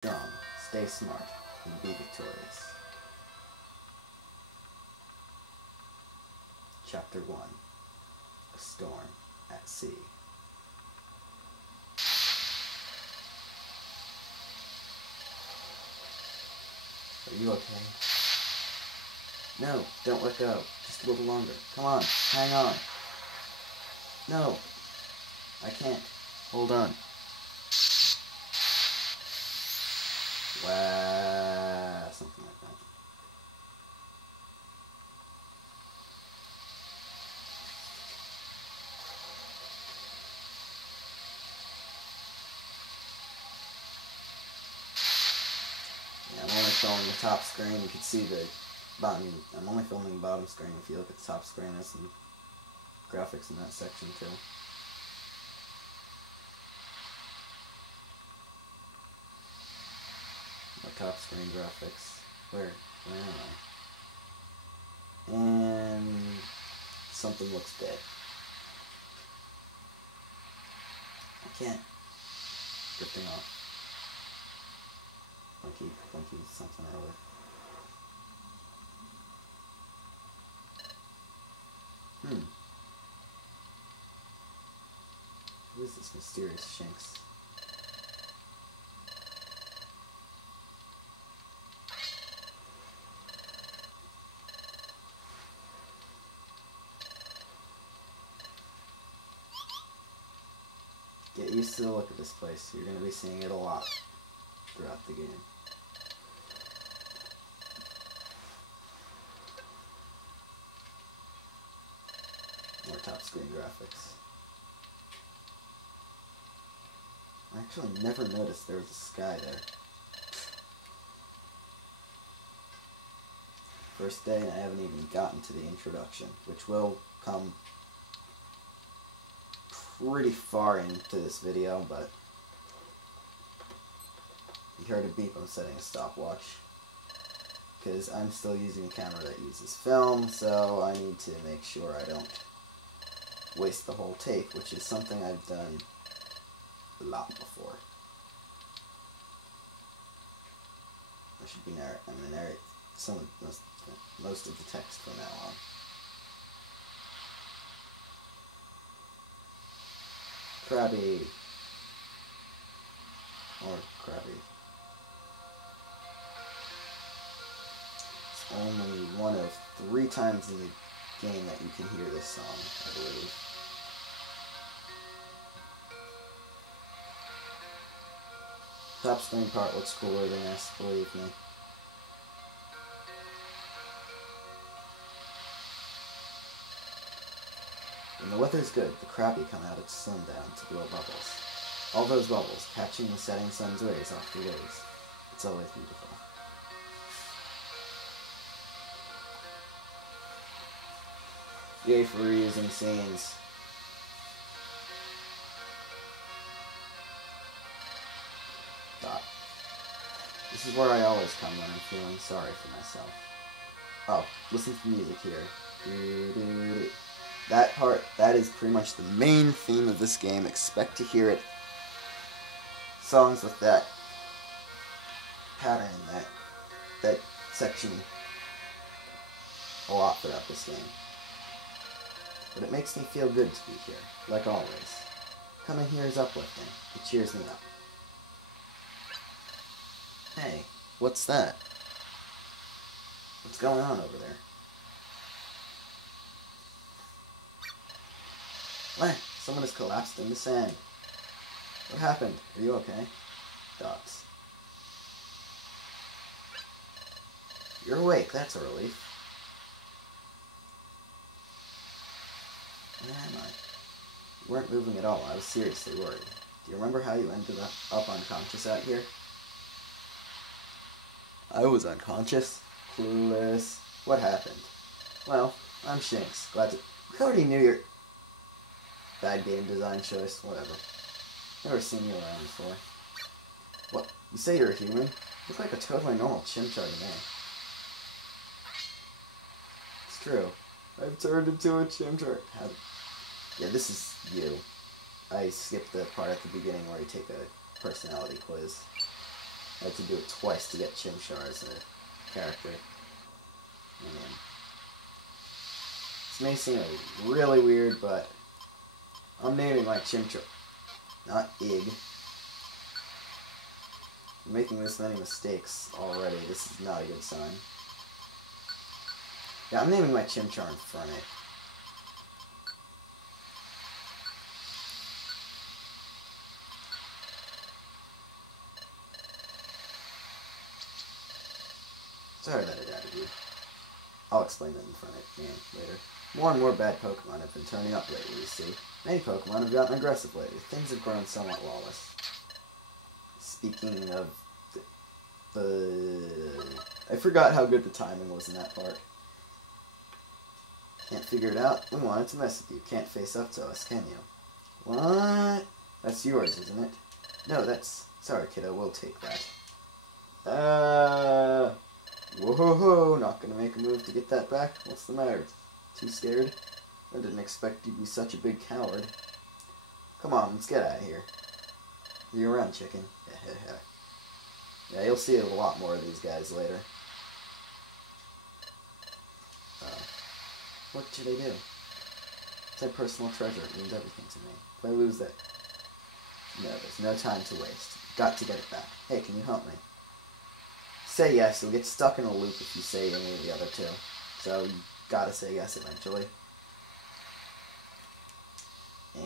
strong, stay smart, and be victorious. Chapter 1. A Storm at Sea. Are you okay? No, don't let go. Just a little longer. Come on, hang on. No, I can't. Hold on. Wow, something like that. Yeah, I'm only filming the top screen. You can see the bottom. I'm only filming the bottom screen. If you look at the top screen, there's some graphics in that section too. No top screen graphics. Where am I? And something looks dead. I can't. Drifting off. Blinky something or other. Who is this mysterious Shinx? Get used to the look of this place. You're going to be seeing it a lot throughout the game. More top screen graphics. I actually never noticed there was a sky there. First day and I haven't even gotten to the introduction, which will come pretty far into this video, but you heard a beep, I'm setting a stopwatch. Because I'm still using a camera that uses film, so I need to make sure I don't waste the whole tape, which is something I've done a lot before. I should be I'm going to narrate most of the text from now on. Krabby. Or Krabby. It's only one of 3 times in the game that you can hear this song, I believe. Top screen part looks cooler than this, believe me. When the weather's good, the Krabby come out at sundown to blow bubbles. All those bubbles catching the setting sun's rays off the waves. It's always beautiful. Yay for reusing scenes. Dot. This is where I always come when I'm feeling sorry for myself. Oh, listen to the music here. That part, that is pretty much the main theme of this game. Expect to hear it. Songs with that pattern, that section a lot throughout this game. But it makes me feel good to be here, like always. Coming here is uplifting. It cheers me up. Hey, what's that? What's going on over there? What? Someone has collapsed in the sand. What happened? Are you okay? Dots. You're awake, that's a relief. Where am I? You weren't moving at all. I was seriously worried. Do you remember how you ended up unconscious out here? I was unconscious? Clueless. What happened? Well, I'm Shinx. Glad to... We already knew your... Bad game design choice. Whatever. Never seen you around before. What? You say you're a human? You look like a totally normal Chimchar to me. It's true. I've turned into a Chimchar. Yeah, this is you. I skipped the part at the beginning where you take a personality quiz. I had to do it twice to get Chimchar as a character. Man. This may seem really weird, but I'm naming my Chimchar, not Ig. I'm making this many mistakes already. This is not a good sign. Yeah, I'm naming my Chimchar Infernape. Sorry that it added you. I'll explain that Infernape name later. More and more bad Pokemon have been turning up lately, you see. Many Pokemon have gotten aggressive lately. Things have grown somewhat lawless. Speaking of I forgot how good the timing was in that part. Can't figure it out? We wanted to mess with you. Can't face up to us, can you? What? That's yours, isn't it? No, that's... Sorry, kiddo, we'll take that. Whoa, not gonna make a move to get that back? What's the matter? Too scared? I didn't expect you to be such a big coward. Come on, let's get out of here. See you around, chicken. Yeah, you'll see a lot more of these guys later. What should I do? It's my personal treasure. It means everything to me. If I lose that... No, there's no time to waste. Got to get it back. Hey, can you help me? Say yes. You'll get stuck in a loop if you say any of the other two. So, you gotta say yes eventually.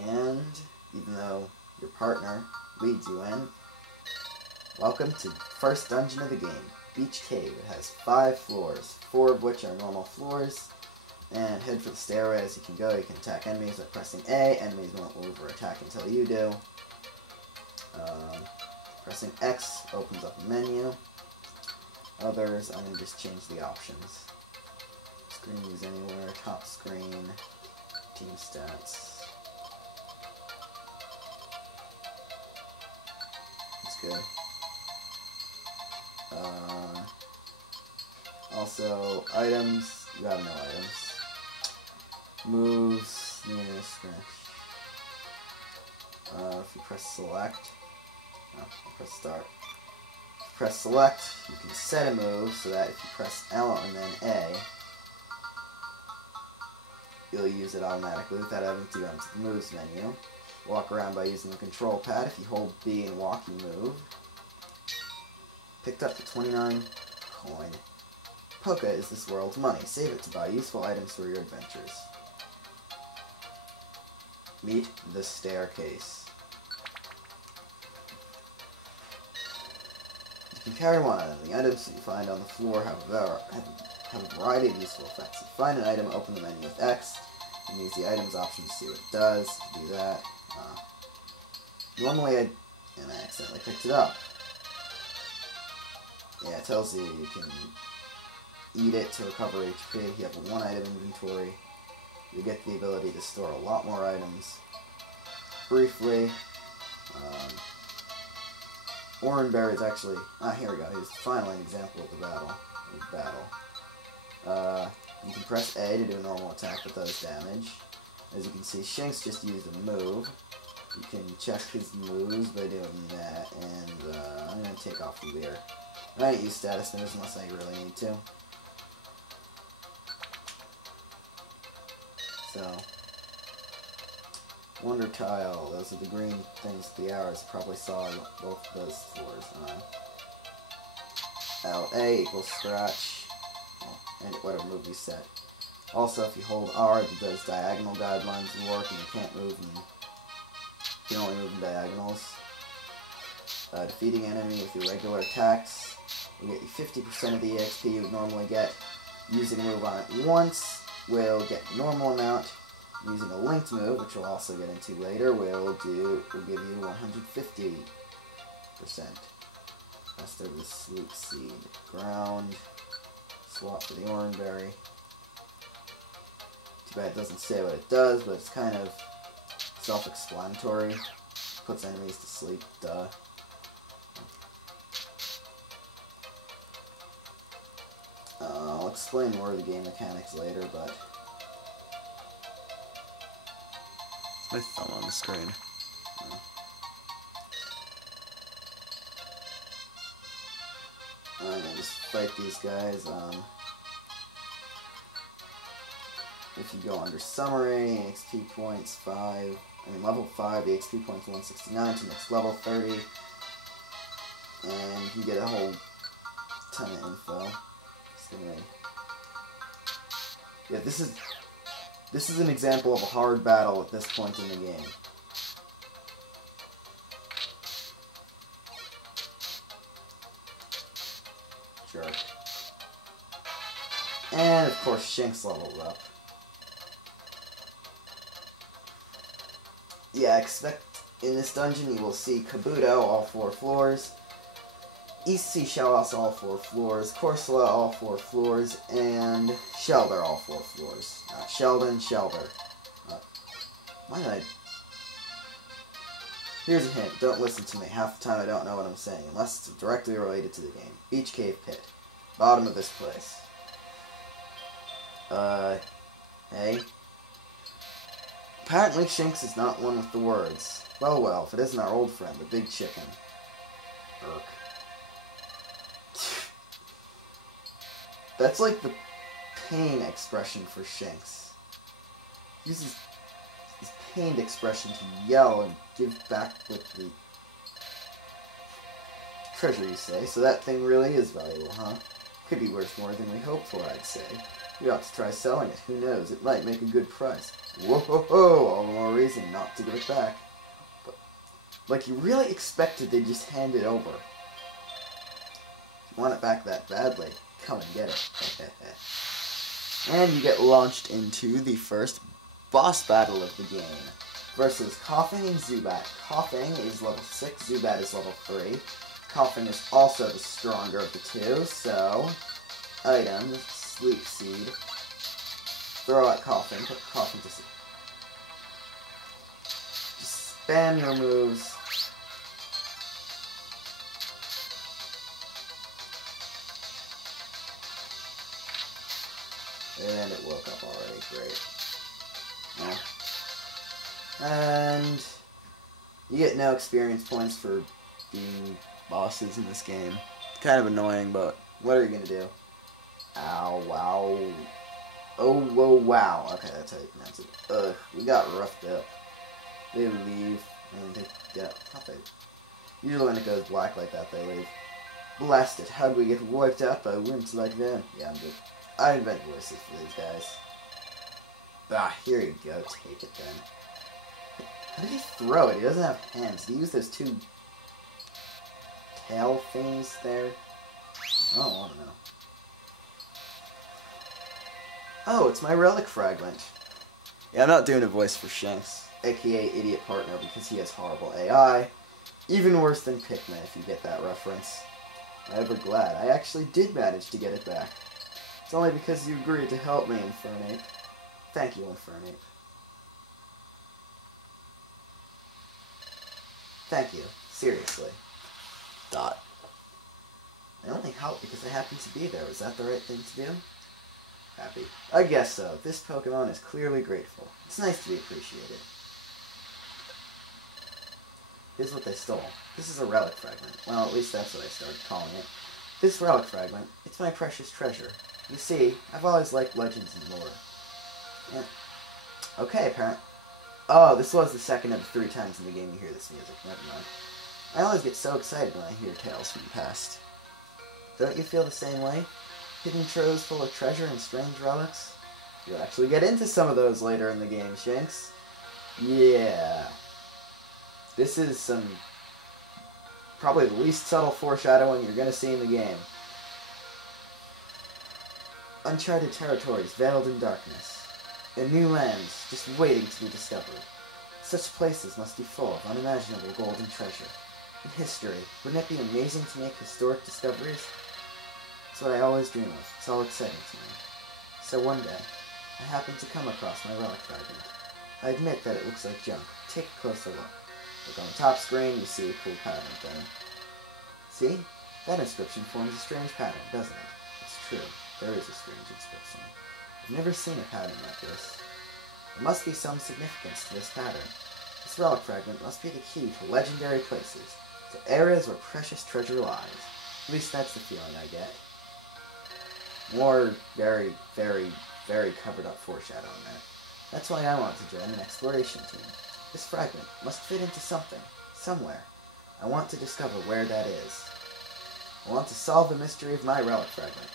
And, even though your partner leads you in, welcome to the first dungeon of the game, Beach Cave. It has 5 floors, 4 of which are normal floors. And head for the stairway as you can go. You can attack enemies by pressing A. Enemies won't move or attack until you do. Pressing X opens up a menu. Others, I'm going to just change the options. Screen use anywhere, top screen, team stats. That's good. Also, items, you have no items. Moves, scratch. If you press select, press start. If you press select, you can set a move so that if you press L and then A, you'll use it automatically without having to go into the moves menu. Walk around by using the control pad. If you hold B and walk, you move. Picked up the 29 coin. Poke is this world's money. Save it to buy useful items for your adventures. Meet the staircase. You can carry one item. The items that you find on the floor have a variety of useful effects. If you find an item, open the menu with X, and use the items option to see what it does. Do that. Normally I accidentally picked it up. Yeah, it tells you you can eat it to recover HP. If you have a 1 item inventory, you get the ability to store a lot more items. Briefly, Oranberry is actually... here we go. Here's finally an example of the battle. You can press A to do a normal attack that does damage. As you can see, Shinx just used a move. You can check his moves by doing that, and I'm going to take off the Leer. I don't use status moves unless I really need to. So, Wonder Tile, those are the green things with the arrows. You probably saw both of those floors on. LA equals scratch, and whatever move you set. Also, if you hold R, those diagonal guidelines will work, and you can't move them. You can only move in diagonals. Defeating enemy with your regular attacks will get you 50% of the EXP you would normally get. Using a move on it once will get normal amount. Using a linked move, which we'll also get into later, will give you 150%. Rest of the Sleep Seed. Ground. Swap for the Oranberry. Too bad it doesn't say what it does, but it's kind of self-explanatory. Puts enemies to sleep, duh. I'll explain more of the game mechanics later, but... my thumb on the screen. I'm gonna just fight these guys. If you go under summary, XP points 5. I mean level 5, the XP points 169 to next level 30. And you can get a whole ton of info. Yeah, this is an example of a hard battle at this point in the game. Jerk. And of course Shinx leveled up. Yeah, expect in this dungeon you will see Kabuto all 4 floors, East Sea Shellos all 4 floors, Corsola all 4 floors, and Shellder all 4 floors. Not Sheldon, Shellder. Why did I... Here's a hint, don't listen to me. Half the time I don't know what I'm saying, unless it's directly related to the game. Beach Cave Pit. Bottom of this place. Hey? Apparently Shinx is not one with the words. Well, if it isn't our old friend, the Big Chicken. Irk. That's like the pain expression for Shinx. He uses his pained expression to yell and give back with the treasure, you say? So that thing really is valuable, huh? Could be worth more than we hoped for, I'd say. We ought to try selling it. Who knows? It might make a good price. Whoa-ho-ho! All the more reason not to give it back. But, like, you really expected they'd just hand it over. If you want it back that badly, come and get it. And you get launched into the first boss battle of the game. Versus Koffing and Zubat. Koffing is level 6, Zubat is level 3. Koffing is also the stronger of the two, so... Item, Sleep Seed. Throw at Koffing, put Koffing to sleep. Just spam your moves. And it woke up already, great. Yeah. And you get no experience points for being bosses in this game. Kind of annoying, but what are you gonna do? Ow, wow. Oh, whoa, wow. Okay, that's how you pronounce it. Ugh, we got roughed up. They leave, and they get up. Usually when it goes black like that, they leave. Blast it, how'd we get wiped out by wimps like them? Yeah, I'm good. I invent voices for these guys. Ah, here you go, take it then. How did he throw it? He doesn't have hands. Did he use those 2 tail things there? Oh, I don't know. Oh, it's my relic fragment. Yeah, I'm not doing a voice for Shinx, aka Idiot Partner, because he has horrible AI. Even worse than Pikmin, if you get that reference. I'm ever glad. I actually did manage to get it back. It's only because you agreed to help me, Infernape. Thank you, Infernape. Thank you. Seriously. Dot. I only helped because I happened to be there. Was that the right thing to do? Happy. I guess so. This Pokemon is clearly grateful. It's nice to be appreciated. Here's what they stole. This is a relic fragment. Well, at least that's what I started calling it. This relic fragment, it's my precious treasure. You see, I've always liked legends and lore. Yeah. Okay, apparent. Oh, this was the second of the 3 times in the game you hear this music. Never mind. I always get so excited when I hear tales from the past. Don't you feel the same way? Hidden troves full of treasure and strange relics? You'll actually get into some of those later in the game, Shinx. Yeah. This is some... probably the least subtle foreshadowing you're going to see in the game. Uncharted territories veiled in darkness. And new lands just waiting to be discovered. Such places must be full of unimaginable golden treasure. In history, wouldn't it be amazing to make historic discoveries? It's what I always dream of. It's all exciting to me. So one day, I happened to come across my relic fragment. I admit that it looks like junk. Take a closer look. Look on the top screen, you see a cool pattern there. See? That inscription forms a strange pattern, doesn't it? It's true. There is a strange inscription. I've never seen a pattern like this. There must be some significance to this pattern. This relic fragment must be the key to legendary places, to areas where precious treasure lies. At least that's the feeling I get. More very, very, very covered up foreshadowing there. That's why I want to join an exploration team. This fragment must fit into something, somewhere. I want to discover where that is. I want to solve the mystery of my relic fragment.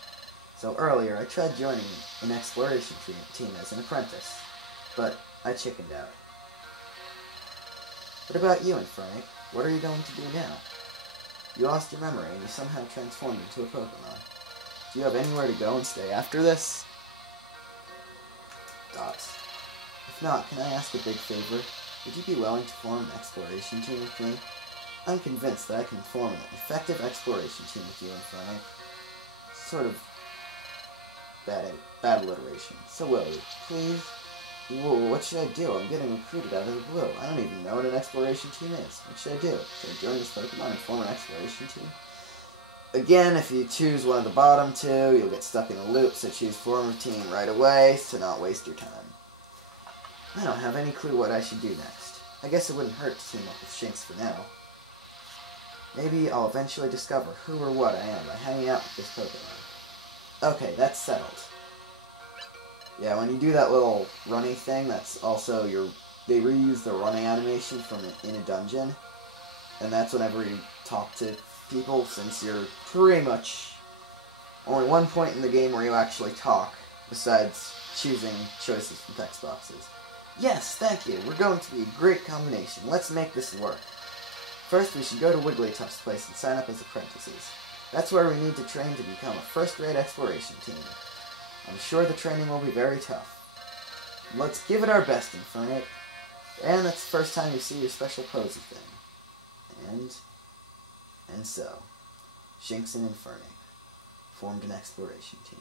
So earlier I tried joining an exploration team as an apprentice, but I chickened out. What about you, Infernape? What are you going to do now? You lost your memory and you somehow transformed into a Pokemon. Do you have anywhere to go and stay after this? Dots. If not, can I ask a big favor? Would you be willing to form an exploration team with me? I'm convinced that I can form an effective exploration team with you, Infernape. Sort of bad alliteration. So will you, please? Whoa, what should I do? I'm getting recruited out of the blue. I don't even know what an exploration team is. What should I do? Should I join this Pokemon and form an exploration team? Again, if you choose one of the bottom two, you'll get stuck in a loop, so choose form a team right away to not waste your time. I don't have any clue what I should do next. I guess it wouldn't hurt to team up with Shinx for now. Maybe I'll eventually discover who or what I am by hanging out with this Pokemon. Okay, that's settled. Yeah, when you do that little running thing, that's also they reuse the running animation from in a dungeon. And that's whenever you talk to people, since you're pretty much only one point in the game where you actually talk, besides choosing choices from text boxes. Yes, thank you. We're going to be a great combination. Let's make this work. First, we should go to Wigglytuff's place and sign up as apprentices. That's where we need to train to become a first-rate exploration team. I'm sure the training will be very tough. Let's give it our best, Infernape. And that's the first time you see your special posy thing. And so, Shinx and Infernape formed an exploration team.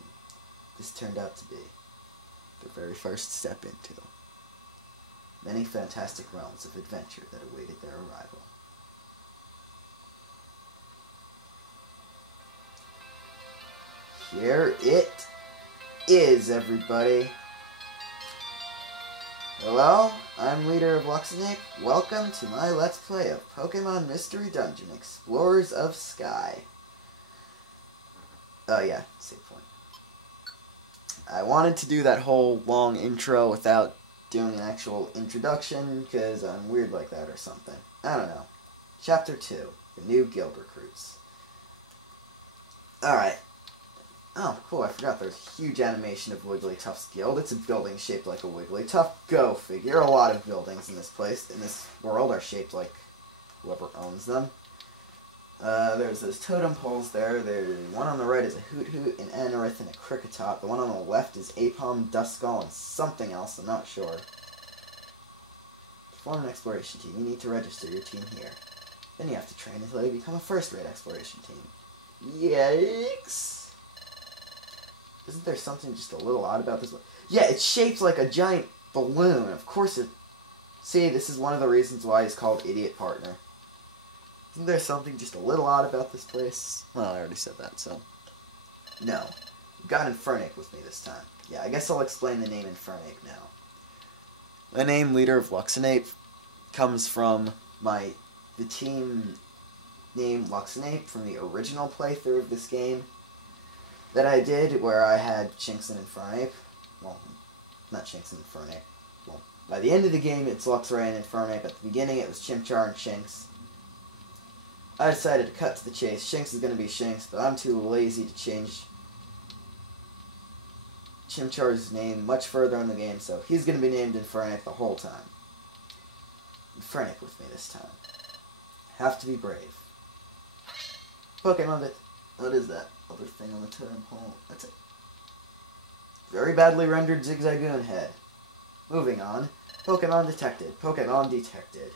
This turned out to be their very first step into many fantastic realms of adventure that awaited their arrival. Here it is, everybody. Hello, I'm Leader of Luxinape. Welcome to my Let's Play of Pokemon Mystery Dungeon Explorers of Sky. Oh yeah, save point. I wanted to do that whole long intro without doing an actual introduction, because I'm weird like that or something. I don't know. Chapter 2, The New Guild Recruits. Alright. Oh, cool, I forgot there's a huge animation of Wigglytuff's guild. It's a building shaped like a Wigglytuff. Go figure. A lot of buildings in this place, in this world, are shaped like whoever owns them. There's those totem poles there. The one on the right is a Hoot-Hoot, an Anorith, and a Kricketot. The one on the left is Aipom, Duskull, and something else, I'm not sure. To form an exploration team, you need to register your team here. Then you have to train until you become a first-rate exploration team. Yikes! Isn't there something just a little odd about this one? Yeah, it's shaped like a giant balloon. Of course it... See, this is one of the reasons why he's called Idiot Partner. Isn't there something just a little odd about this place? Well, I already said that, so... No. We've got Infernape with me this time. Yeah, I guess I'll explain the name Infernape now. The name Leader of Luxinape comes from the team name Luxinape from the original playthrough of this game that I did, where I had Shinx and Infernape. Well, not Shinx and Infernape. Well, by the end of the game, it's Luxray and Infernape. At the beginning, it was Chimchar and Shinx. I decided to cut to the chase. Shinx is going to be Shinx, but I'm too lazy to change Chimchar's name much further in the game, so he's going to be named Infernape the whole time. Infernape with me this time. Have to be brave. Pokemon, what is that other thing on the totem pole? That's it. Very badly rendered Zigzagoon head. Moving on. Pokemon detected. Pokemon detected.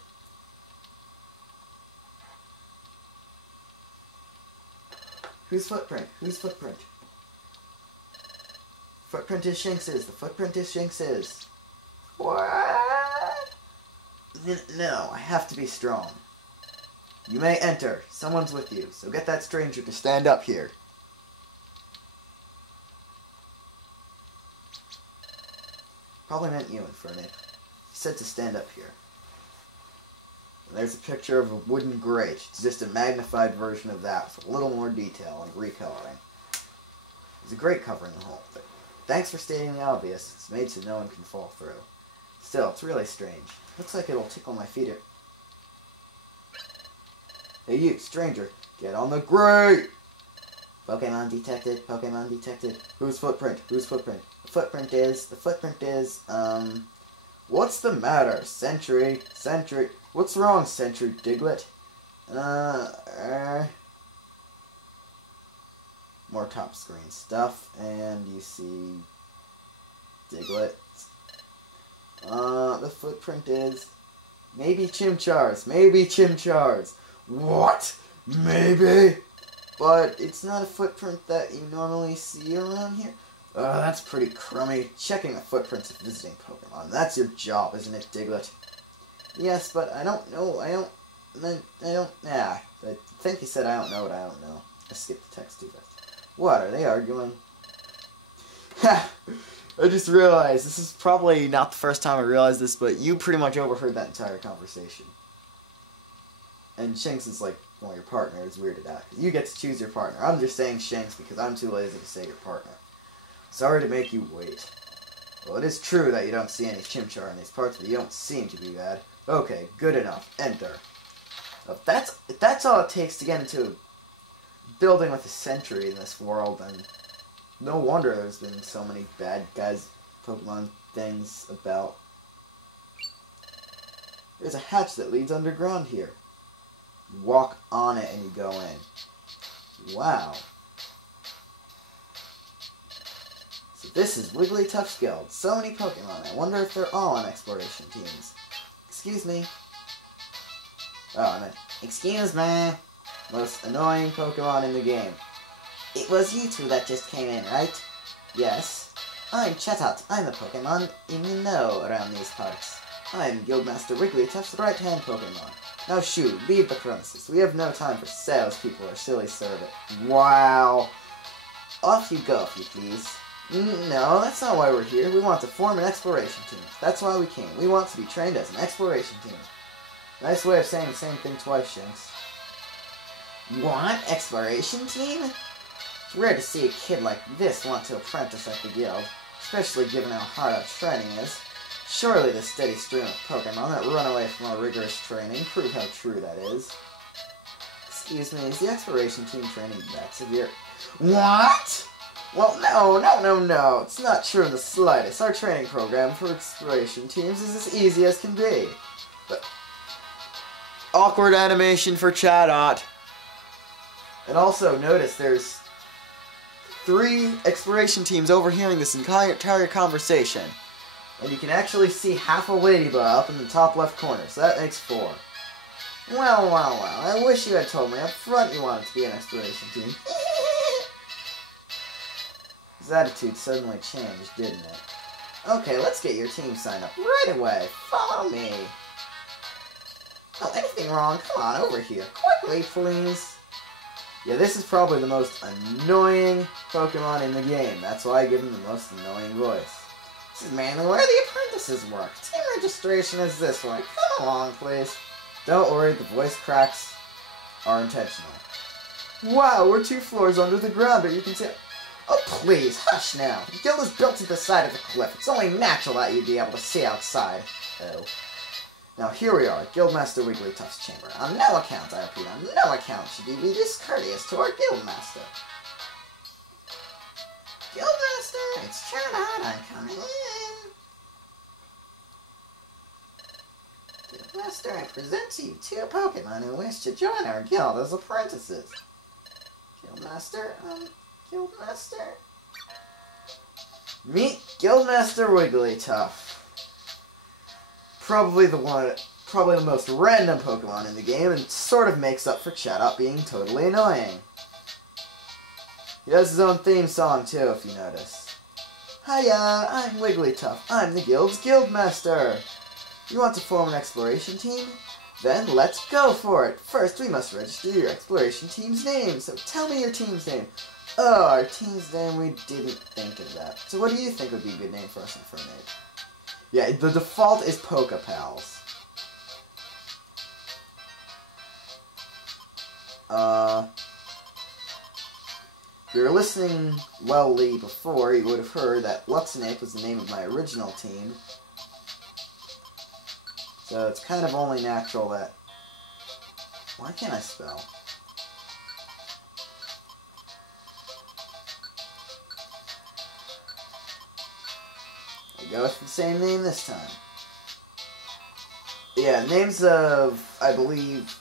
Whose footprint? Whose footprint? Footprint is Shinx's. The footprint is Shinx's. What? No, I have to be strong. You may enter. Someone's with you, so get that stranger to stand up here. Probably meant you, Infernape. He said to stand up here. And there's a picture of a wooden grate. It's just a magnified version of that with a little more detail and recoloring. There's a grate covering the hole, but thanks for stating the obvious. It's made so no one can fall through. Still, it's really strange. Looks like it'll tickle my feet. Hey you, stranger, get on the grate! Pokemon detected, Pokemon detected. Whose footprint? Whose footprint? The footprint is, what's the matter? Sentry. What's wrong, Sentry Diglett? More top screen stuff, and you see Diglett. The footprint is maybe Chimchars. What? Maybe? But it's not a footprint that you normally see around here. That's pretty crummy. Checking the footprints of visiting Pokemon. That's your job, isn't it, Diglett? Yes, but I don't know. I think he said I don't know what I don't know. I skipped the text too fast. What, are they arguing? Ha! I just realized, this is probably not the first time I realized this, but you pretty much overheard that entire conversation. And Shanks is like, well, your partner is weirded out. You get to choose your partner. I'm just saying Shanks because I'm too lazy to say your partner. Sorry to make you wait. Well, it is true that you don't see any Chimchar in these parts, but you don't seem to be bad. Okay, good enough. Enter. If that's all it takes to get into building with a Sentry in this world, then no wonder there's been so many bad guys, Pokemon things about. There's a hatch that leads underground here. You walk on it and you go in. Wow. So this is Wigglytuff's Guild. So many Pokemon. I wonder if they're all on exploration teams. Excuse me. Oh, I meant, excuse me. Most annoying Pokemon in the game. It was you two that just came in, right? Yes. I'm Chatot. I'm a Pokemon in the know around these parts. I'm Guildmaster Wigglytuff's right-hand Pokemon. Now shoo, leave the premises. We have no time for salespeople or silly servant. Wow. Off you go, if you please. No, that's not why we're here. We want to form an exploration team. That's why we came. We want to be trained as an exploration team. Nice way of saying the same thing twice, Shanks. What? Exploration team? It's rare to see a kid like this want to apprentice at the guild, especially given how hard our training is. Surely the steady stream of Pokemon that run away from our rigorous training prove how true that is. Excuse me, is the exploration team training that severe? What? Well, no. It's not true in the slightest. Our training program for exploration teams is as easy as can be. But awkward animation for Chatot. And also, notice there's 3 exploration teams overhearing this entire conversation. And you can actually see half a ladybug up in the top left corner, so that makes 4. Well, I wish you had told me up front you wanted to be an exploration team. His attitude suddenly changed, didn't it? Okay, let's get your team signed up right away. Follow me. Oh, anything wrong? Come on, over here. Quickly, please. Yeah, this is probably the most annoying Pokemon in the game. That's why I give him the most annoying voice. This is mainly where the apprentices work. Team registration is this way. Come along, please. Don't worry, the voice cracks are intentional. Wow, we're 2 floors under the ground, but you can see... Oh, please, hush now. The guild is built into the side of the cliff. It's only natural that you'd be able to see outside. Oh. Now here we are, Guildmaster Wigglytuff's chamber. On no account, I repeat, on no account should you be discourteous to our Guildmaster. Guildmaster, it's Chatot, I'm coming in. Guildmaster, I present to you 2 Pokemon who wish to join our guild as apprentices. Guildmaster, Guildmaster? Meet Guildmaster Wigglytuff. Probably the most random Pokemon in the game, and sort of makes up for Chatot being totally annoying. He has his own theme song too, if you notice. Hiya, I'm Wigglytuff. I'm the guild's Guildmaster. You want to form an exploration team? Then let's go for it. First, we must register your exploration team's name. So tell me your team's name. Oh, our team's name, we didn't think of that. So what do you think would be a good name for us and for a name? Yeah, the default is Pokepals. If you were listening wellly before, you would have heard that Luxinape was the name of my original team. So it's kind of only natural that... Why can't I spell? I'll go with the same name this time. Yeah, names of, I believe...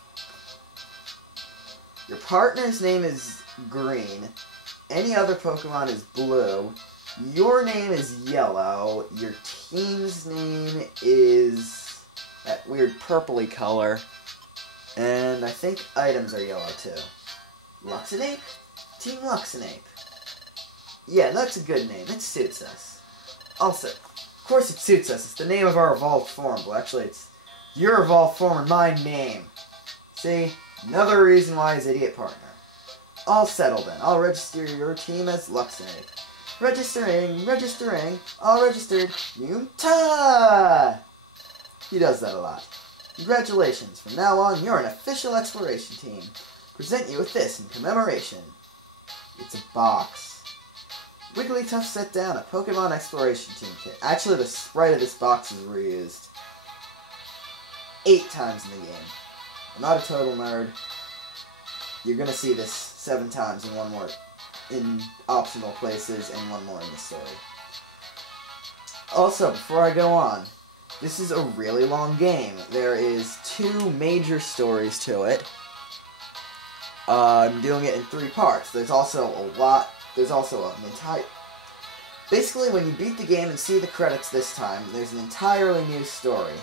Your partner's name is Green. Any other Pokemon is Blue. Your name is Yellow. Your team's name is that weird purpley color. And I think items are yellow too. Luxinape? Team Luxinape. Yeah, that's a good name. It suits us. Also, of course it suits us. It's the name of our evolved form. Well, actually, it's your evolved form and my name. See? Another reason why he's idiot partner. All settled then. I'll register your team as Luxinape. Registering. All registered. Muta! He does that a lot. Congratulations. From now on, you're an official exploration team. Present you with this in commemoration. It's a box. Wigglytuff set down a Pokemon exploration team kit. Actually, the sprite of this box is reused 8 times in the game. I'm not a total nerd. You're gonna see this 7 times in one more, in optional places, and 1 more in the story. Also, before I go on, this is a really long game. There is 2 major stories to it. I'm doing it in 3 parts. There's also an entire... Basically, when you beat the game and see the credits this time, there's an entirely new story.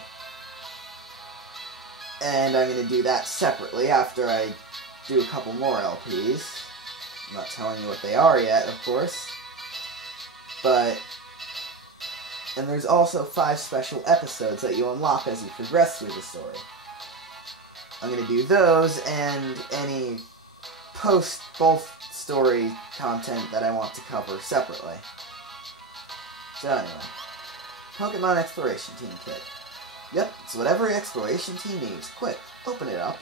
And I'm going to do that separately after I do a couple more LPs. I'm not telling you what they are yet, of course. But... And there's also 5 special episodes that you unlock as you progress through the story. I'm going to do those and any both story content that I want to cover separately. So anyway, Pokemon Exploration Team Kit. Yep, it's what every exploration team needs. Quick, open it up.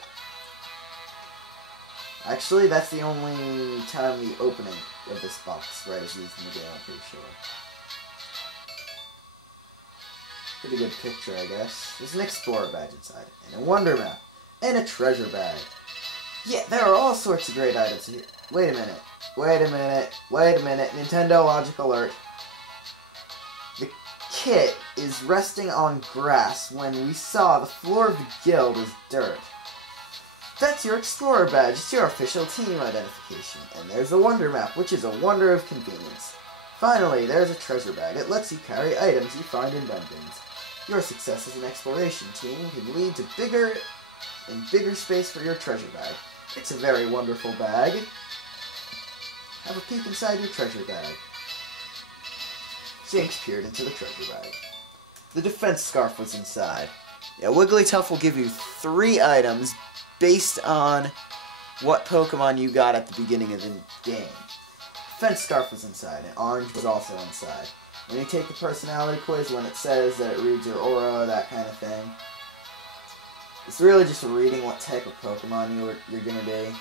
Actually, that's the only time the opening of this box is used in the game, I'm pretty sure. Pretty good picture, I guess. There's an Explorer badge inside, and a Wonder Map, and a treasure bag. Yeah, there are all sorts of great items here. Wait a minute. Nintendo Logic Alert. The kit is resting on grass when we saw the floor of the guild is dirt. That's your Explorer badge. It's your official team identification. And there's the Wonder Map, which is a wonder of convenience. Finally, there's a treasure bag. It lets you carry items you find in dungeons. Your success as an exploration team can lead to bigger space for your treasure bag. It's a very wonderful bag. Have a peek inside your treasure bag. Jinx peered into the treasure bag. The defense scarf was inside. Yeah, Wigglytuff will give you 3 items based on what Pokemon you got at the beginning of the game. Defense scarf was inside, and orange was also inside. When you take the personality quiz, when it says that it reads your aura, that kind of thing, it's really just reading what type of Pokemon you're gonna be.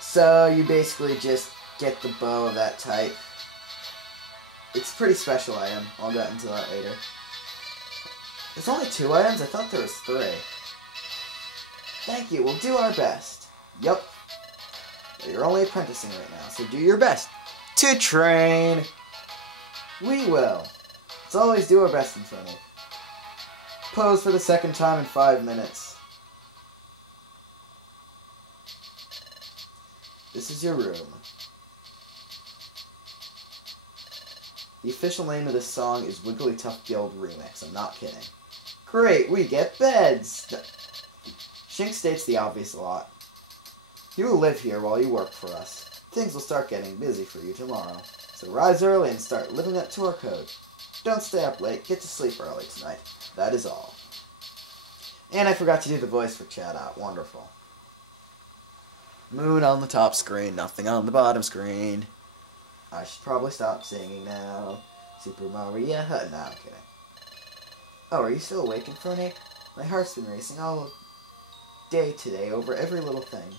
So you basically just get the bow of that type. It's a pretty special item. I'll get into that later. There's only 2 items? I thought there was 3. Thank you, we'll do our best. Yup. But you're only apprenticing right now, so do your best to train. We will. Let's always do our best in front of. Pose for the 2nd time in 5 minutes. This is your room. The official name of this song is Wigglytuff Guild Remix. I'm not kidding. Great, we get beds! Shink states the obvious a lot. You will live here while you work for us. Things will start getting busy for you tomorrow. So rise early and start living up to our code. Don't stay up late, get to sleep early tonight. That is all. And I forgot to do the voice for Chat Out. Wonderful. Moon on the top screen, nothing on the bottom screen. I should probably stop singing now. Super Mario. No, I'm kidding. Oh, are you still awake, Infernape? My heart's been racing all day today over every little thing,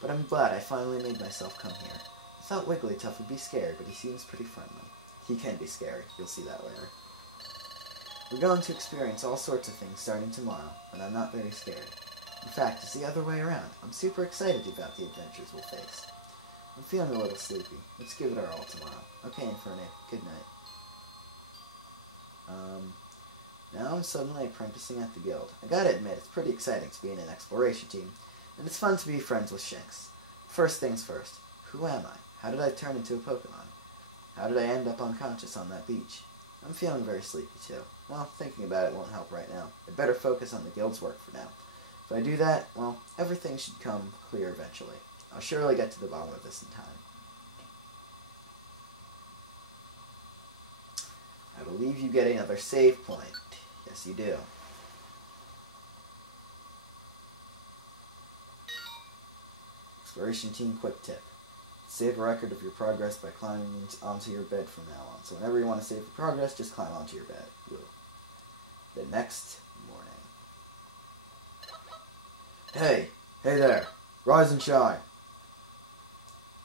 but I'm glad I finally made myself come here. I thought Wigglytuff would be scared, but he seems pretty friendly. He can be scary. You'll see that later. We're going to experience all sorts of things starting tomorrow, and I'm not very scared. In fact, it's the other way around. I'm super excited about the adventures we'll face. I'm feeling a little sleepy. Let's give it our all tomorrow. Okay, Infernape. Good night. Now I'm suddenly apprenticing at the guild. I gotta admit, it's pretty exciting to be in an exploration team, and it's fun to be friends with Shinx. First things first, who am I? How did I turn into a Pokemon? How did I end up unconscious on that beach? I'm feeling very sleepy too. Well, thinking about it won't help right now. I'd better focus on the guild's work for now. If I do that, well, everything should come clear eventually. I'll surely get to the bottom of this in time. I believe you get another save point. Yes, you do. Exploration Team Quick Tip. Save a record of your progress by climbing onto your bed from now on. So whenever you want to save your progress, just climb onto your bed. Woo. The next morning. Hey! Hey there! Rise and shine!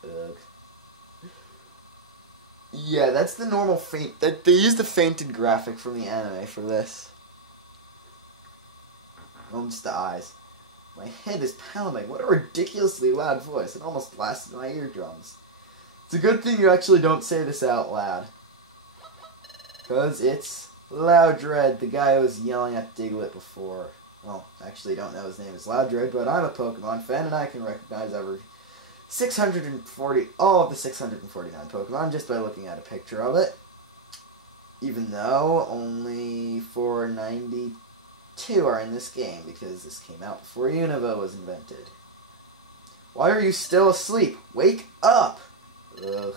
Ugh. Yeah, that's the normal faint. They use the fainted graphic from the anime for this. Oh, just the eyes. My head is pounding. What a ridiculously loud voice. It almost blasted my eardrums. It's a good thing you actually don't say this out loud. Because it's Loudred, the guy who was yelling at Diglett before. Well, actually don't know his name is Loudred, but I'm a Pokemon fan and I can recognize all of the 649 Pokemon just by looking at a picture of it. Even though only 492 are in this game, because this came out before Unova was invented. Why are you still asleep? Wake up! Ugh.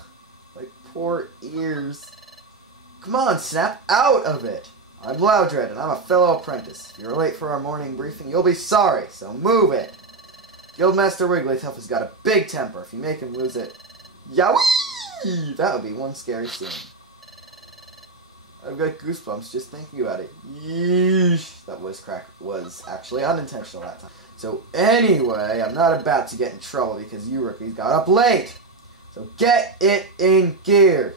My poor ears. Come on, snap out of it! I'm Loudred, and I'm a fellow apprentice. If you're late for our morning briefing, you'll be sorry, so move it! Guildmaster Wigglytuff has got a big temper. If you make him lose it, yowie! That would be one scary scene. I've got goosebumps just thinking about it. Yeesh! That voice crack was actually unintentional that time. So anyway, I'm not about to get in trouble because you rookies got up late! So get it in gear!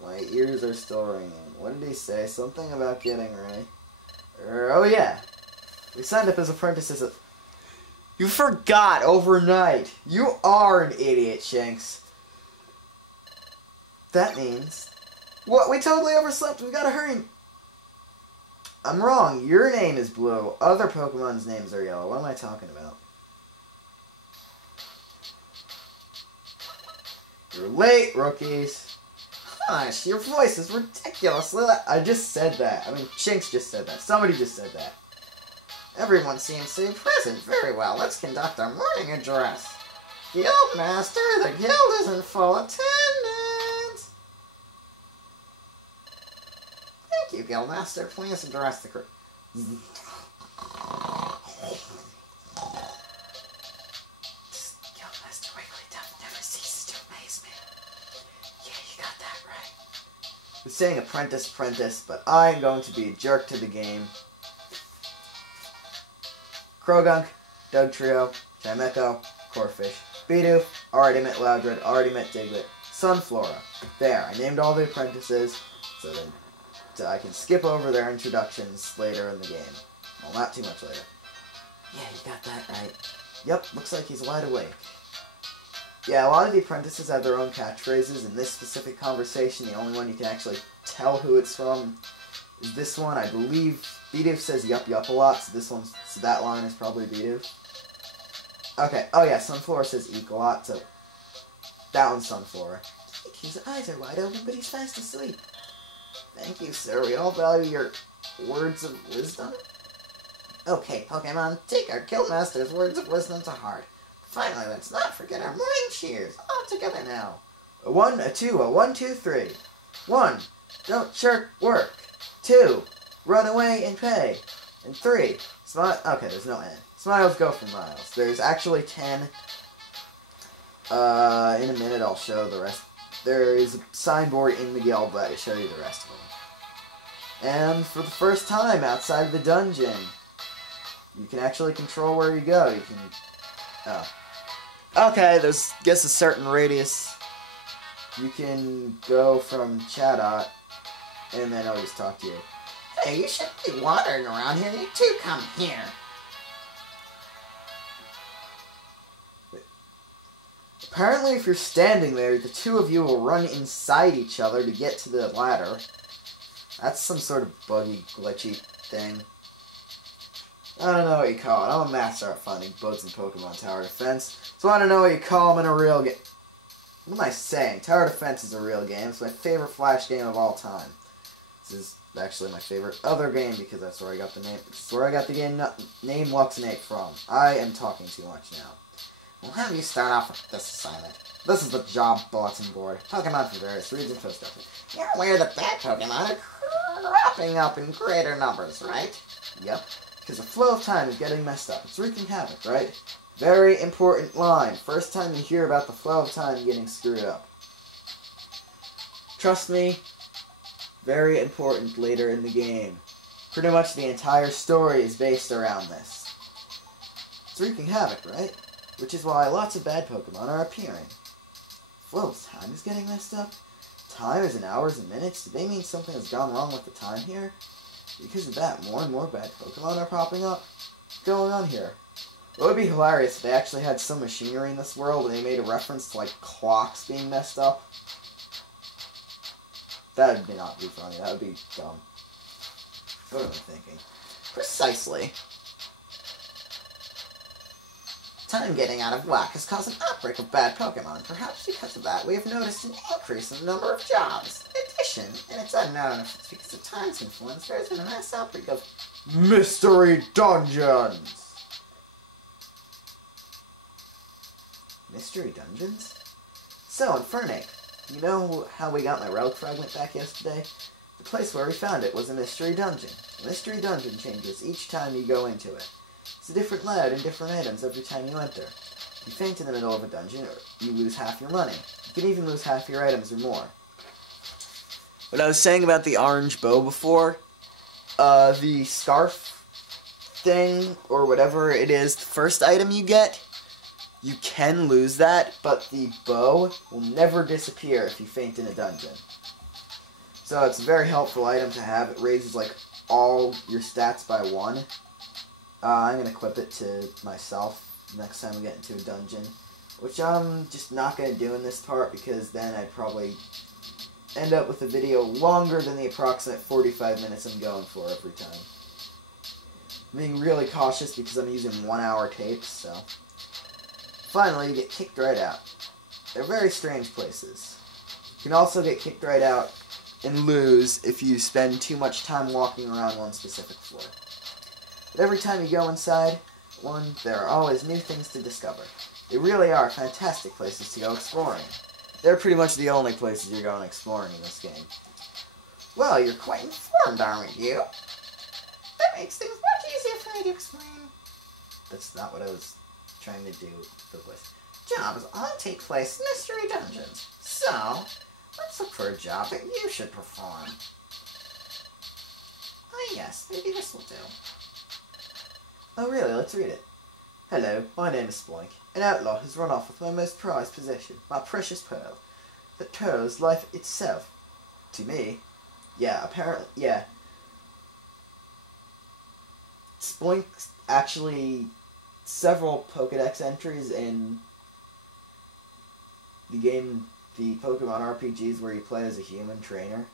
My ears are still ringing. What did he say? Something about getting ready. Oh yeah! We signed up as apprentices at... You forgot overnight! You are an idiot, Shinx. That means... What? We totally overslept. We gotta hurry. I'm wrong. Your name is blue. Other Pokemon's names are yellow. What am I talking about? You're late, rookies. Gosh, your voice is ridiculously loud. I just said that. I mean, Shinx just said that. Somebody just said that. Everyone seems to be present very well. Let's conduct our morning address. Guildmaster, the guild is in full attendance. Thank you, Guildmaster. Please address the crew. Guildmaster Wigglytuff never ceases to amaze me. Yeah, you got that right. He's saying apprentice, but I'm going to be a jerk to the game. Krogunk, Dugtrio, Chimecho, Corphish, Bidoof, already met Loudred, already met Diglett, Sunflora. There, I named all the apprentices so I can skip over their introductions later in the game. Well, not too much later. Yeah, you got that right. Yep, looks like he's wide awake. Yeah, a lot of the apprentices have their own catchphrases. In this specific conversation, the only one you can actually tell who it's from is this one. I believe Bidoof says yup yup a lot, so that line is probably Bidoof. Okay, oh yeah, Sunflora says eek a lot, so that one's Sunflora. His eyes are wide open, but he's fast asleep. Thank you, sir. We all value your words of wisdom. Okay, Pokemon, take our Guildmaster's words of wisdom to heart. Finally, let's not forget our morning cheers. All together now. A 1, a 2, a 1, 2, 3. 1. Don't shirk work. 2. Run away and pay. And 3. Smile. Okay, there's no N. Smiles go for miles. There's actually 10. In a minute, I'll show the rest. There is a signboard in the guild that will show you the rest of them. And for the first time outside of the dungeon, you can actually control where you go. You can... Oh. Okay, there's, guess, a certain radius. You can go from Chatot, and then always talk to you. Hey, you shouldn't be wandering around here. You two come here. Apparently, if you're standing there, the two of you will run inside each other to get to the ladder. That's some sort of buggy, glitchy thing. I don't know what you call it. I'm a master at finding bugs in Pokemon Tower Defense, so I don't know what you call them in a real game. What am I saying? Tower Defense is a real game. It's my favorite Flash game of all time. This is actually my favorite other game because that's where I got the name. It's where I got the game name Luxinate from. I am talking too much now. We'll have you start off with this assignment. This is the job bulletin board. Pokemon from various regions post office. You're aware that bad Pokemon are cropping up in greater numbers, right? Yep. Because the flow of time is getting messed up. It's wreaking havoc, right? Very important line. First time you hear about the flow of time getting screwed up. Trust me, very important later in the game. Pretty much the entire story is based around this. It's wreaking havoc, right? Which is why lots of bad Pokemon are appearing. Flow of time is getting messed up? Time is in hours and minutes? Do they mean something has gone wrong with the time here? Because of that, more and more bad Pokemon are popping up? What's going on here? It would be hilarious if they actually had some machinery in this world and they made a reference to, like, clocks being messed up. That would not be funny. That would be dumb. What am I thinking? Precisely. Time getting out of whack has caused an outbreak of bad Pokemon. Perhaps because of that, we have noticed an increase in the number of jobs. In addition, and it's unknown if it's because of time's influence, there's been a mass outbreak of mystery dungeons. Mystery dungeons? So, Infernape, you know how we got my relic fragment back yesterday? The place where we found it was a mystery dungeon. A mystery dungeon changes each time you go into it. It's a different layout and different items every time you enter. If you faint in the middle of a dungeon, you lose half your money. You can even lose half your items or more. What I was saying about the orange bow before, the scarf thing, or whatever it is, the first item you get, you can lose that, but the bow will never disappear if you faint in a dungeon. So it's a very helpful item to have. It raises, like, all your stats by 1. I'm going to equip it to myself next time we get into a dungeon, which I'm just not going to do in this part because then I'd probably end up with a video longer than the approximate 45 minutes I'm going for every time. I'm being really cautious because I'm using 1-hour tapes, so... Finally, you get kicked right out. They're very strange places. You can also get kicked right out and lose if you spend too much time walking around one specific floor. But every time you go inside one, there are always new things to discover. They really are fantastic places to go exploring. They're pretty much the only places you're going exploring in this game. Well, you're quite informed, aren't you? That makes things much easier for me to explain. That's not what I was trying to do with the voice. Jobs all take place in mystery dungeons. So, let's look for a job that you should perform. Oh yes, maybe this will do. Oh really? Let's read it. Hello, my name is Sploink. An outlaw has run off with my most prized possession, my precious pearl. That pearl is life itself. To me. Yeah, apparently, yeah. Sploink actually... several Pokedex entries in the game, the Pokemon RPGs where you play as a human trainer.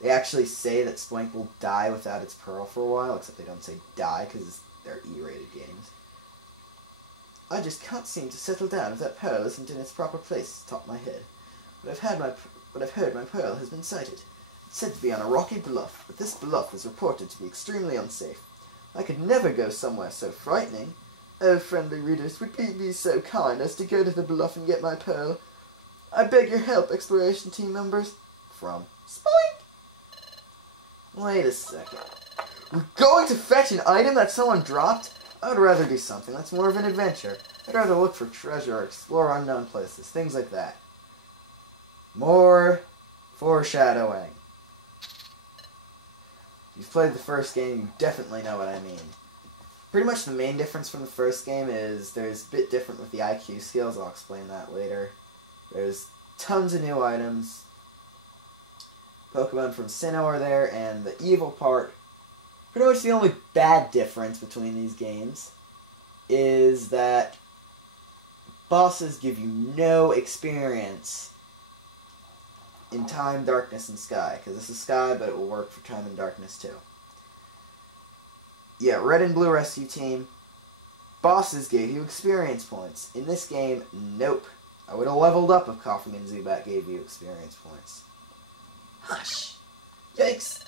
They actually say that Sploink will die without its pearl for a while, except they don't say die because they're E-rated games. I just can't seem to settle down if that pearl isn't in its proper place atop my head. But I've heard my pearl has been sighted. It's said to be on a rocky bluff, but this bluff is reported to be extremely unsafe. I could never go somewhere so frightening. Oh, friendly readers, would you be so kind as to go to the bluff and get my pearl? I beg your help, exploration team members. From Sploink. Wait a second. We're going to fetch an item that someone dropped? I'd rather do something that's more of an adventure. I'd rather look for treasure or explore unknown places, things like that. More foreshadowing. If you've played the first game, you definitely know what I mean. Pretty much the main difference from the first game is there's a bit different with the IQ skills. I'll explain that later. There's tons of new items. Pokemon from Sinnoh are there, and the evil part, pretty much the only bad difference between these games, is that bosses give you no experience in Time, Darkness, and Sky. Because this is Sky, but it will work for Time and Darkness too. Yeah, Red and Blue Rescue Team. Bosses gave you experience points. In this game, nope. I would have leveled up if Koffing and Zubat gave you experience points. Hush. Yikes.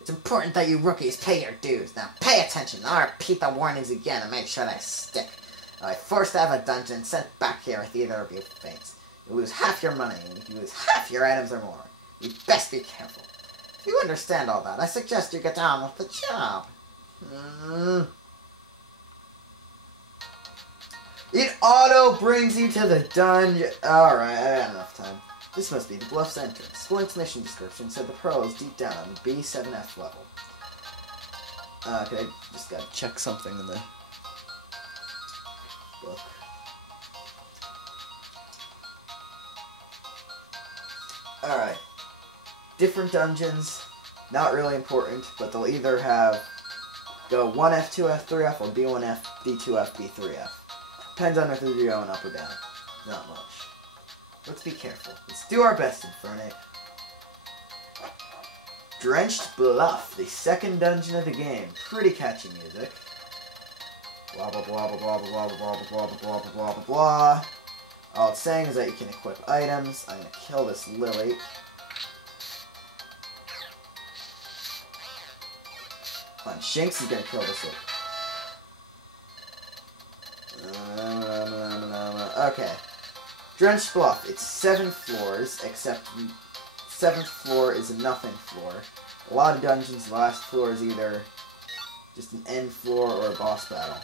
It's important that you rookies pay your dues. Now pay attention. I'll repeat the warnings again and make sure they stick. If I force to have a dungeon sent back here with either of you faints, you lose half your money, and if you lose half your items or more, you best be careful. If you understand all that, I suggest you get on with the job. It auto brings you to the dungeon. Alright, I had enough time. This must be the Bluff's entrance. Blink's mission description said the pearl is deep down on the B7F level. Okay, I just gotta check something in the book. Alright. Different dungeons. Not really important, but they'll either have go 1F, 2F, 3F, or B1F, B2F, B3F. Depends on if you're going up or down. Not much. Let's be careful. Let's do our best, Infernape. Drenched Bluff, the second dungeon of the game. Pretty catchy music. Blah blah blah blah blah blah blah blah blah blah blah blah blah blah. All it's saying is that you can equip items. I'm gonna kill this Lily. Come on, Shinx is gonna kill this Lily. Okay. Drenched Bluff. It's 7 floors, except 7th floor is a nothing floor. A lot of dungeons, the last floor is either just an end floor or a boss battle.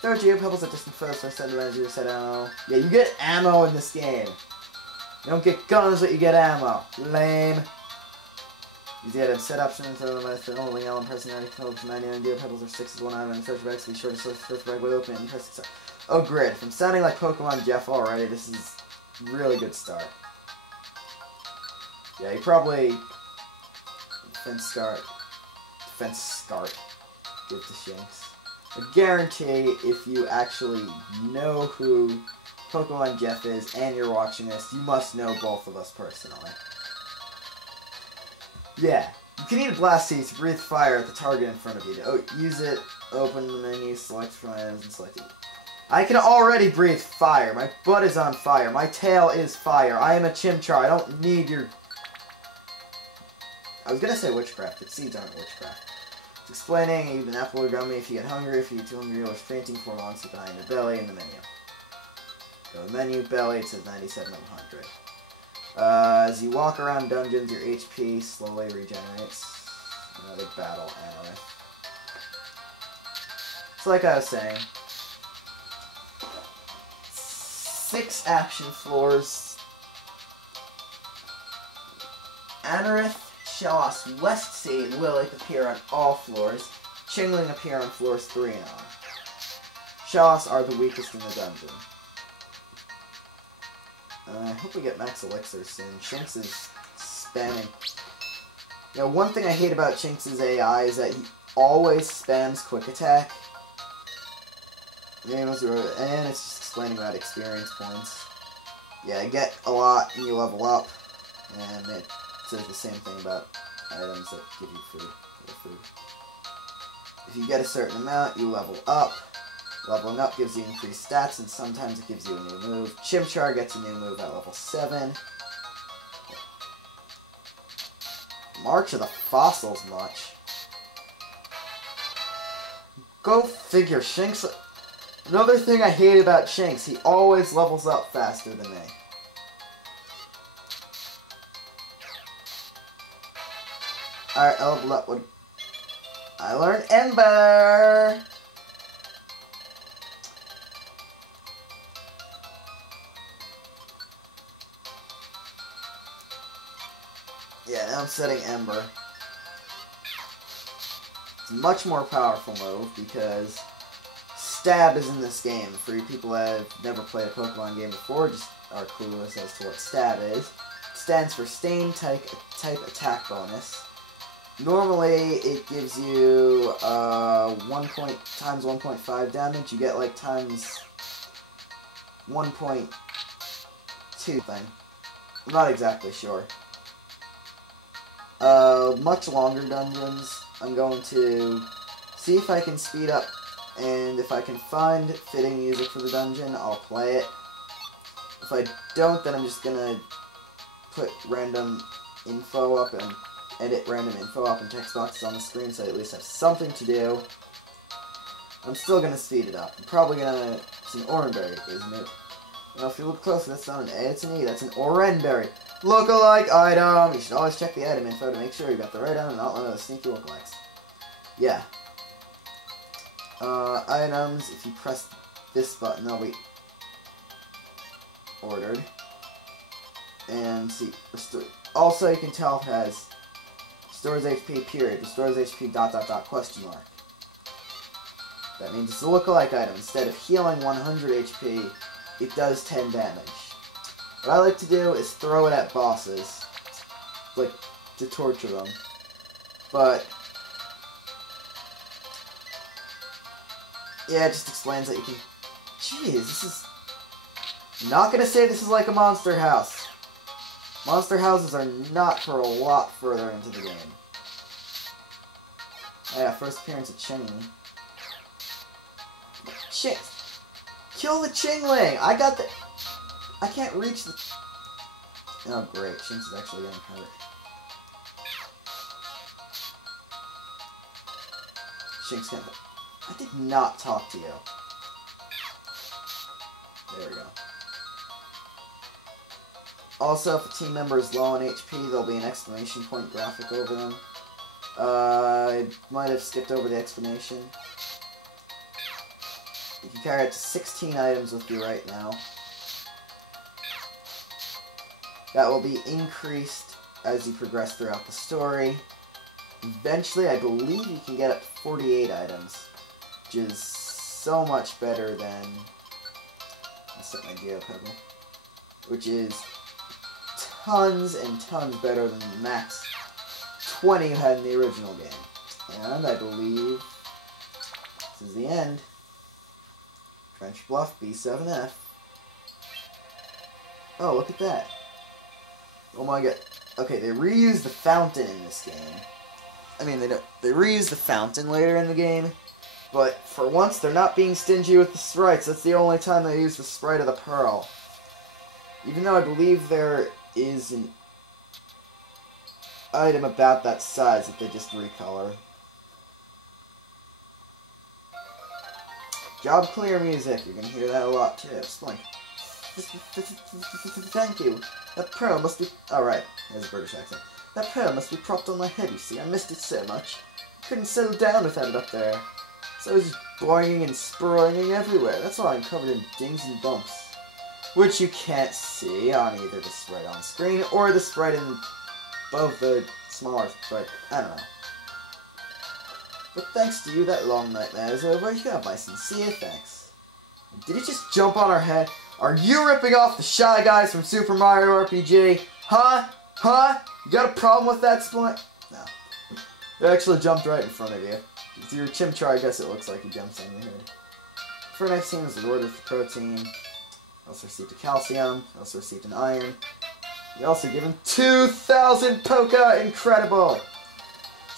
Throw Geopebbles at distant foes for 7 minutes, you set ammo. Yeah, you get ammo in this game. You don't get guns, but you get ammo. Lame. Use the item set option and throw them at the holding L and pressing R to kill up to 99 Geopebbles or 6 is one item and search back, so be sure to search back with open and press X. Oh, grid. From sounding like Pokemon Jeff already, this is a really good start. Yeah, you probably defense start give to Shinx. I guarantee if you actually know who Pokemon Jeff is and you're watching this, you must know both of us personally. Yeah, you can eat a Blastoise to breathe fire at the target in front of you. Oh, use it, open the menu, select from items, and select it. I can already breathe fire. My butt is on fire. My tail is fire. I am a Chimchar. I don't need your... I was gonna say witchcraft, but seeds aren't witchcraft. It's explaining, eat an apple or gummy if you get hungry. If you get too hungry or fainting for long, sit behind your belly in the menu. Go to menu, belly, it says 97 of 100. As you walk around dungeons, your HP slowly regenerates. Another battle anyway. So like I was saying, 6 action floors. Anorith, Shellos, Westsea, and Lilith appear on all floors. Chingling appear on floors 3 and on. Shellos are the weakest in the dungeon. I hope we get Max Elixir soon. Shinx is spamming. You know, one thing I hate about Shinx's AI is that he always spams Quick Attack. And it's just explaining about experience points. Yeah, get a lot and you level up. And it says the same thing about items that give you food. If you get a certain amount, you level up. Leveling up gives you increased stats, and sometimes it gives you a new move. Chimchar gets a new move at level 7. March of the Fossils much. Go figure, Shinx... Another thing I hate about Shinx, he always levels up faster than me. Alright, I leveled up. I learned Ember! Yeah, now I'm setting Ember. It's a much more powerful move because Stab is in this game. For you people that have never played a Pokemon game before, just are clueless as to what Stab is. It stands for Stain type attack bonus. Normally, it gives you times 1.5 damage. You get like times 1.2 thing. I'm not exactly sure. Much longer dungeons. I'm going to see if I can speed up, and if I can find fitting music for the dungeon, I'll play it. If I don't, then I'm just gonna put random info up and edit random info up in text boxes on the screen so I at least have something to do. I'm still gonna speed it up. I'm probably gonna... It's an Oranberry, isn't it? Well, if you look closer, that's not an A, it's an E. That's an Oranberry. Lookalike item! You should always check the item info to make sure you got the right item and not one of those sneaky lookalikes. Yeah. Items, if you press this button, they'll be ordered. And see, also you can tell it has restores HP period, restores HP ... question mark. That means it's a lookalike item. Instead of healing 100 HP, it does 10 damage. What I like to do is throw it at bosses, like, to torture them. But, yeah, it just explains that you can... Jeez, this is... I'm not gonna say this is like a monster house. Monster houses are not for a lot further into the game. Oh yeah, first appearance of Ching. Shit! Kill the Chingling! I got the... I can't reach the... Oh great, Shinx is actually getting hurt. Shinx can't... I did not talk to you. There we go. Also, if a team member is low on HP, there'll be an exclamation point graphic over them. I might have skipped over the explanation. You can carry up to 16 items with you right now. That will be increased as you progress throughout the story. Eventually, I believe you can get up to 48 items, which is so much better than... I'll set my Geopebble. Which is tons and tons better than the max 20 you had in the original game. And I believe this is the end. Trench Bluff, B7F. Oh, look at that. Oh my god. Okay, they reused the fountain in this game. I mean, they reused the fountain later in the game, but for once they're not being stingy with the sprites. That's the only time they use the sprite of the Pearl. Even though I believe there is an item about that size that they just recolor. Job clear music. You're gonna hear that a lot too. It's like, thank you. That pearl must be... Alright, there's a British accent. That pearl must be propped on my head, you see. I missed it so much. I couldn't settle down without it up there. So it was just boinging and sproinging everywhere. That's why I'm covered in dings and bumps. Which you can't see on either the sprite on screen or the sprite in both the smaller sprite. I don't know. But thanks to you, that long nightmare is over. You have my sincere thanks. Did it just jump on our head? Are you ripping off the Shy Guys from Super Mario RPG? Huh? Huh? You got a problem with that split? No. It actually jumped right in front of you. With your Chimchar, I guess it looks like he jumps on your head. For next team is rewarded for protein. Also received a calcium. Also received an iron. You also given 2,000 Poka. Incredible!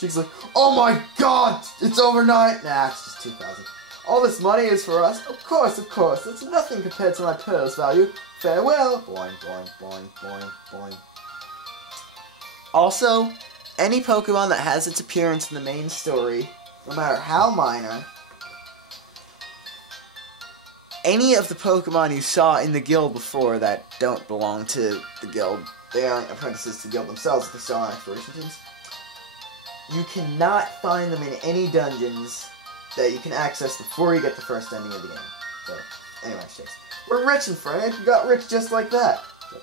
She's like, oh my god! It's overnight! Nah, it's just 2,000. All this money is for us? Of course, of course. It's nothing compared to my pearl's value. Farewell! Boing, boing, boing, boing, boing. Also, any Pokemon that has its appearance in the main story, no matter how minor, any of the Pokemon you saw in the guild before that don't belong to the guild, they aren't apprentices to the guild themselves, they're still on exploration teams, you cannot find them in any dungeons that you can access before you get the first ending of the game. So, anyway, chicks. We're rich and Frank. We got rich just like that. So,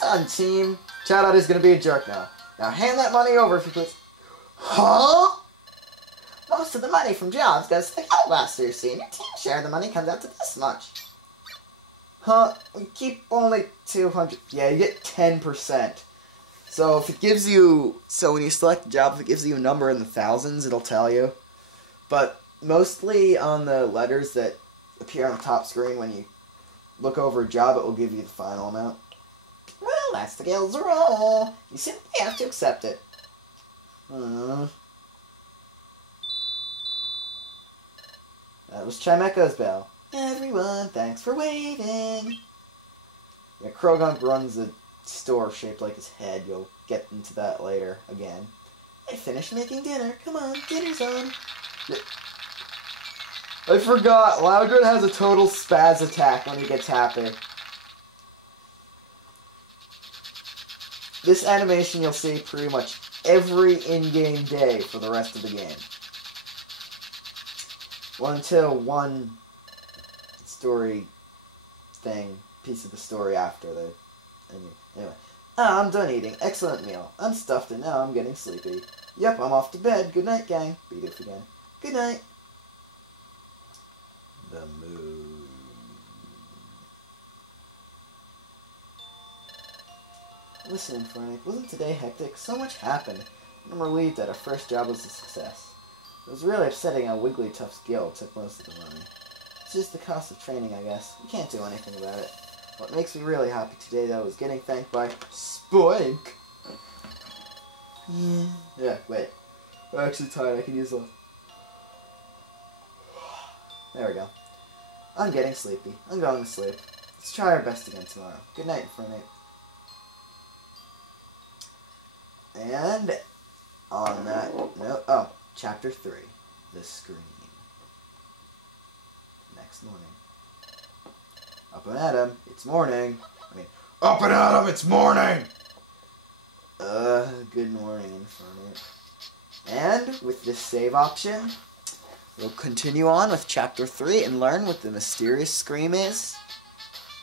well done, team. Chatot is going to be a jerk now. Now hand that money over if you please. Huh? Not Most of the money from jobs goes to the Guild Master, see, and your team share of the money comes out to this much. Huh? We keep only 200. Yeah, you get 10%. So if it gives you... So when you select a job, if it gives you a number in the thousands, it'll tell you. But mostly on the letters that appear on the top screen when you look over a job, it will give you the final amount. Well, that's the Guild's rule. You simply have to accept it. That was Chimeco's bell. Everyone, thanks for waiting. Yeah, Krogunk runs a store shaped like his head. You'll get into that later again. I finished making dinner. Come on, dinner's on. Yeah. I forgot, Loudred has a total spaz attack when he gets happy. This animation you'll see pretty much every in-game day for the rest of the game. Well, until one story thing, piece of the story after the... Anyway. I'm done eating. Excellent meal. I'm stuffed and now I'm getting sleepy. Yep, I'm off to bed. Good night, gang. Beat it again. Good night. The moon. Listen, Frank, wasn't today hectic? So much happened. I'm relieved that our first job was a success. It was really upsetting how Wigglytuff's guild took most of the money. It's just the cost of training, I guess. We can't do anything about it. What makes me really happy today, though, is getting thanked by Spoink. Yeah, wait. I'm actually tired. I can use a... There we go. I'm getting sleepy. I'm going to sleep. Let's try our best again tomorrow. Good night, Infernape. And on that note... Oh, Chapter 3. The Scream. Next morning. Up and at 'em, it's morning. Up and at 'em, it's morning! Good morning, Infernape. And with this save option, we'll continue on with Chapter 3 and learn what the mysterious scream is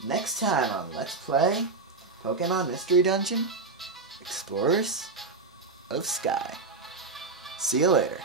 next time on Let's Play Pokemon Mystery Dungeon Explorers of Sky. See you later.